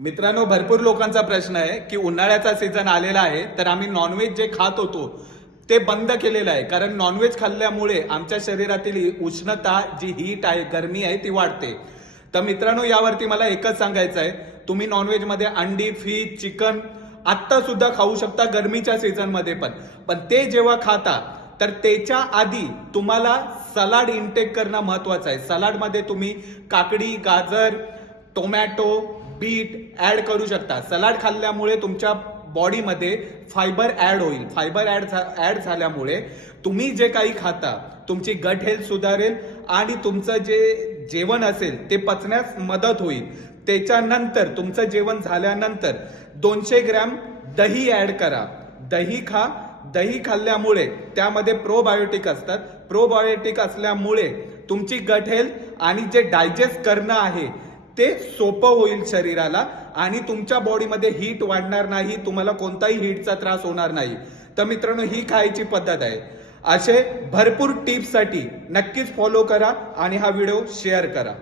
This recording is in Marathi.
मित्रांनो, भरपूर लोकांचा प्रश्न आहे की उन्हाळ्याचा सीझन आलेला आहे तर आम्ही नॉनव्हेज जे खात होतो ते बंद केलेलं आहे, कारण नॉनव्हेज खाल्ल्यामुळे आमच्या शरीरातील उष्णता जी हीट आहे, गरमी आहे ती वाढते. तर मित्रांनो, यावरती मला एकच सांगायचं आहे, तुम्ही नॉनव्हेज मध्ये अंडी, फिश, चिकन आत्ता सुद्धा खाऊ शकता गरमीच्या सीझन मध्ये पण ते जेव्हा खाता तर त्याच्या आधी तुम्हाला सलाड इंटेक करणं महत्वाचं आहे. सलाड मध्ये तुम्ही काकडी, गाजर, टोमॅटो, बीट ऍड करू शकता. सलाड खाल्ल्यामुळे तुमच्या बॉडीमध्ये फायबर ऍड होईल. फायबर ऍड झाल्यामुळे तुम्ही जे काही खाता तुमची गट हेल्थ सुधारेल आणि तुमचं जे जेवण असेल ते पचण्यास मदत होईल. त्याच्यानंतर तुमचं जेवण झाल्यानंतर 200 ग्रॅम दही ऍड करा. दही खा. दही खाल्ल्यामुळे त्यामध्ये प्रोबायोटिक असतात. प्रोबायोटिक असल्यामुळे तुमची गट हेल्थ आणि जे डायजेस्ट करणं आहे ते सोपं होईल शरीराला आणि तुमच्या बॉडीमध्ये हीट वाढणार नाही, तुम्हाला कोणताही हीटचा त्रास होणार नाही. तर मित्रांनो, ही खायची पद्धत आहे. असे भरपूर टिप्ससाठी नक्कीच फॉलो करा आणि हा व्हिडिओ शेअर करा.